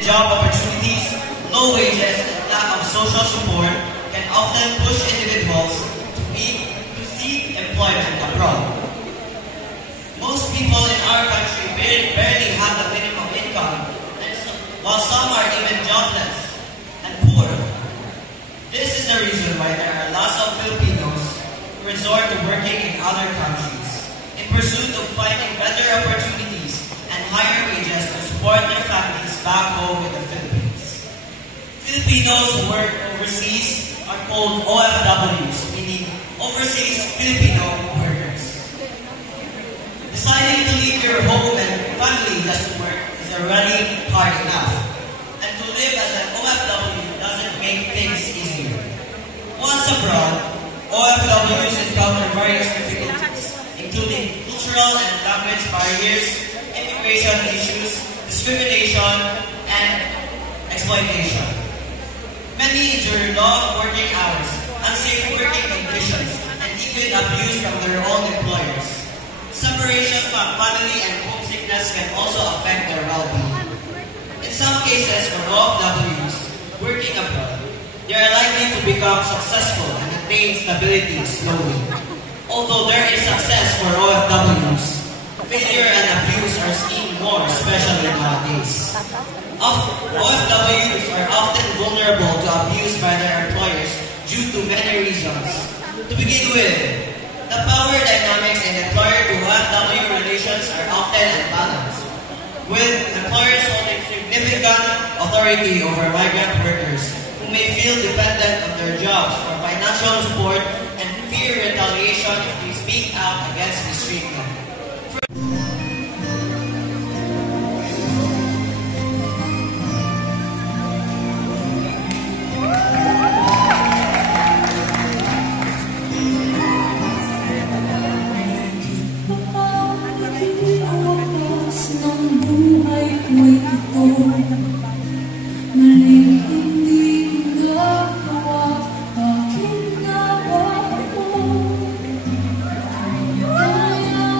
Job opportunities, low wages, and lack of social support can often push individuals to seek employment abroad. Most people in our country barely have the minimum income, while some are even jobless and poor. This is the reason why there are lots of Filipinos who resort to working in other countries in pursuit of finding better opportunities and higher wages to support their families back home in the Philippines. Filipinos who work overseas are called OFWs, meaning Overseas Filipino Workers. Deciding to leave your home and family just to work is already hard enough, and to live as an OFW doesn't make things easier. Once abroad, OFWs encounter various difficulties, including cultural and language barriers, immigration issues, discrimination, and exploitation. Many endure long working hours, unsafe working conditions, and even abuse from their own employers. Separation from family and homesickness can also affect their well-being. In some cases, for OFWs working abroad, they are likely to become successful and attain stability slowly. Although there is success for OFWs, failure and abuse are seen more, especially nowadays. OFWs are often vulnerable to abuse by their employers due to many reasons. To begin with, the power dynamics in employer to OFW relations are often unbalanced, with employers holding significant authority over migrant workers who may feel dependent on their jobs for financial support and fear retaliation if they speak out against mistreatment. Kaya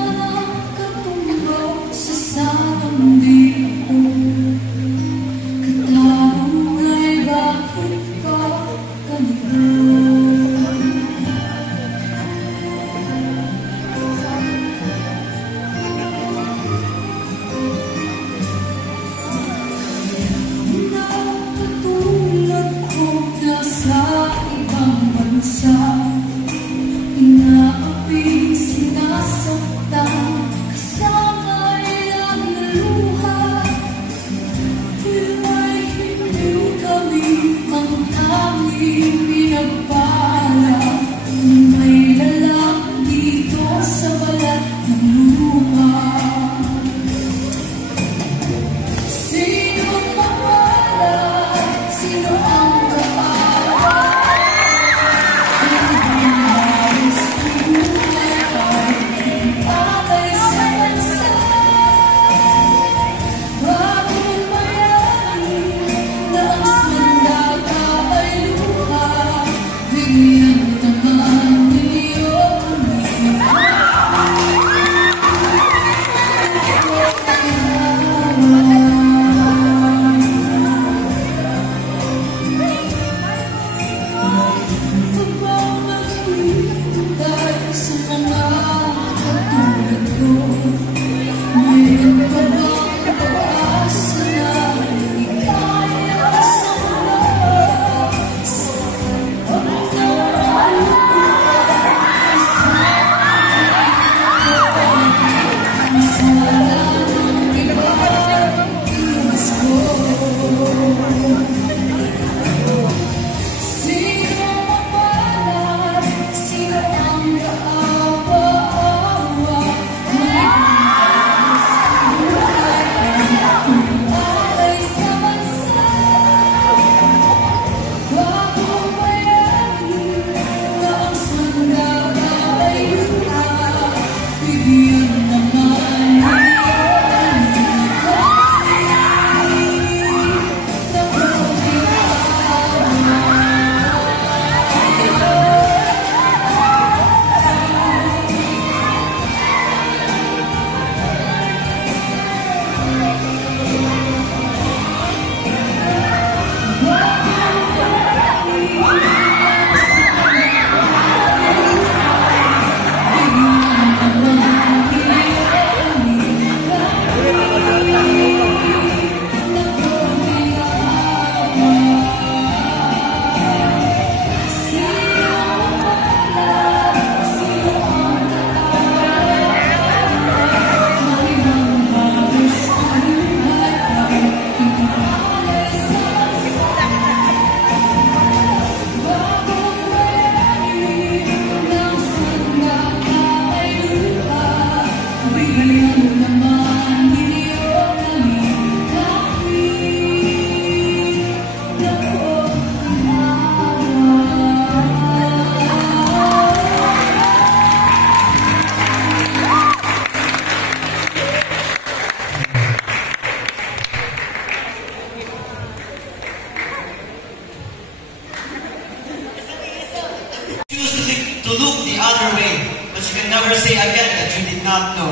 never say again that you did not know.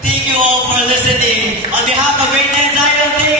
Thank you all for listening. On behalf of Great Zion,